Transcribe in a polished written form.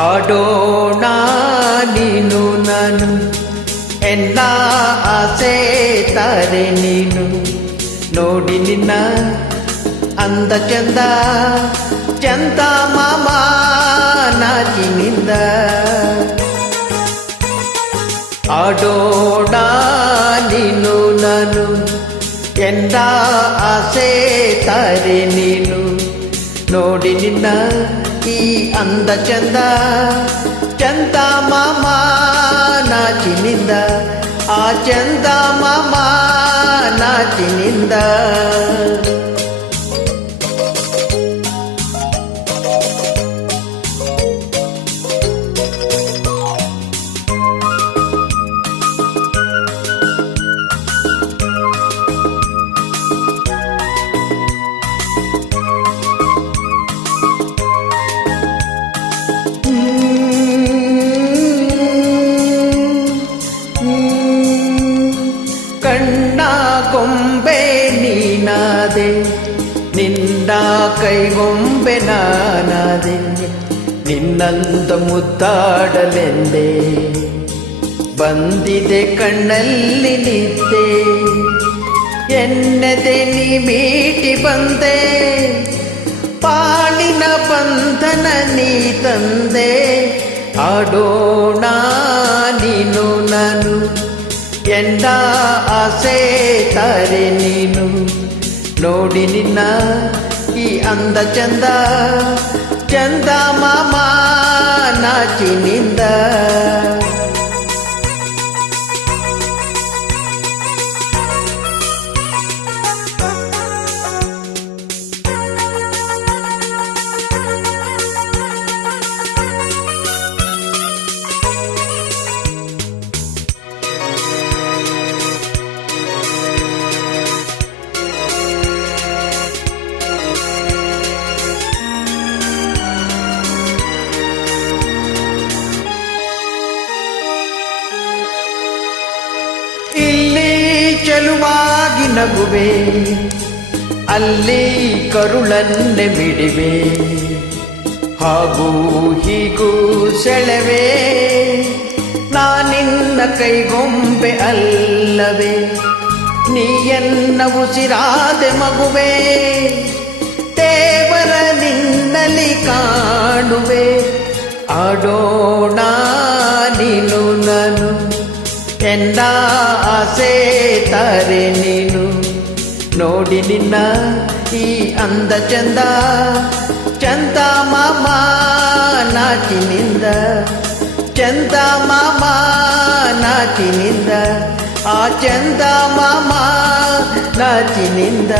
ಆಡೋಣ ನೀನು ನಾನು ಎಲ್ಲ ಆಸೆ ತಾರೆ ನೀನು ನೋಡಿ ನಿನ್ನ ಅಂದ ಚಂದ ಚಂದ ಮಾಮ ನಾಚಿನಿಂದ ಆಡೋಣ ನೀನು ನಾನು ಎಂದ ಆಸೆ ತಾರೆ ನೀನು ನೋಡಿ ನಿನ್ನ ಈ ಅಂದ ಚಂದ ಚಂದ ಮಾಮ ನಾಚಿನಿಂದ ಆ ಚಂದ ಮಾಮ ನಾಚಿನಿಂದ ಕಣ್ಣ ಗೊಂಬೆ ನೀನಾದೆ ನಿನ್ನ ಕೈಗೊಂಬೆ ನಾನಾದೆ ನಿನ್ನಂತ ಮುದ್ದಾಡಲೆಂದೆ ಬಂದಿದೆ ಕಣ್ಣಲ್ಲಿ ನಿದ್ದೆ ಎನ್ನದೆ ನೀ ಮೀಟಿ ಬಂದೆ ಪಾಳಿನ ಬಂಧನ ನೀ ತಂದೆ ಆಡೋಣ ನೀನು ನಾನು ಎಂದ ಆಸೆ ತಾರೆ ನೀನು ನೋಡಿ ನಿನ್ನ ಈ ಅಂದ ಚಂದ ಚಂದ ಮಾಮ ನಾಚಿನಿಂದ ಇಲ್ಲಿ ಚೆಲುವಾಗಿ ನಗುವೆ ಅಲ್ಲಿ ಕರುಳನ್ನೆ ಬಿಡಿವೆ ಹಾಗೂ ಹೀಗೂ ಸೆಳೆವೆ ನಾನಿನ್ನ ಕೈಗೊಂಬೆ ಅಲ್ಲವೇ ನೀಯನ್ನ ಉಸಿರಾದೆ ಮಗುವೆ ದೇವರ ನಿನ್ನಲಿ ಕಾಣುವೆ ಆಡೋಣ ನೀನು ನಾನು ಎಂದ ಆಸೆ ತಾರೆ ನೀನು ನೋಡಿ ನಿನ್ನ ಈ ಅಂದ ಚಂದ ಚಂದ ಮಾಮ ನಾಚಿನಿಂದ ಚಂದ ಮಾಮ ನಾಚಿನಿಂದ ಆ ಚಂದ ಮಾಮ ನಾಚಿನಿಂದ